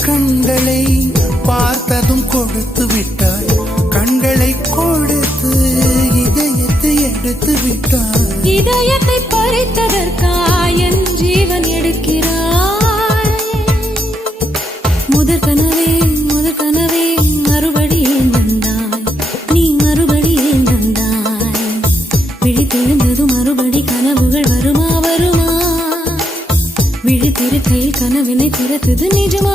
கண்களை பார்த்ததும் கொடுத்து விட்டாய், கண்களை கொடுத்து இதயத்தை எடுத்து விட்டாய். இதயத்தை பறித்ததற்காய் என் ஜீவன் எடுக்கிறாய். முதற் கனவே மறுபடியும் வந்தாய், நீ மறுபடியும் வந்தாய். விழித்தெழுந்ததும் மறுபடி கனவுகள் வருமா? விழித்திருக்கையில் கனவினை திறத்தது நிஜமா?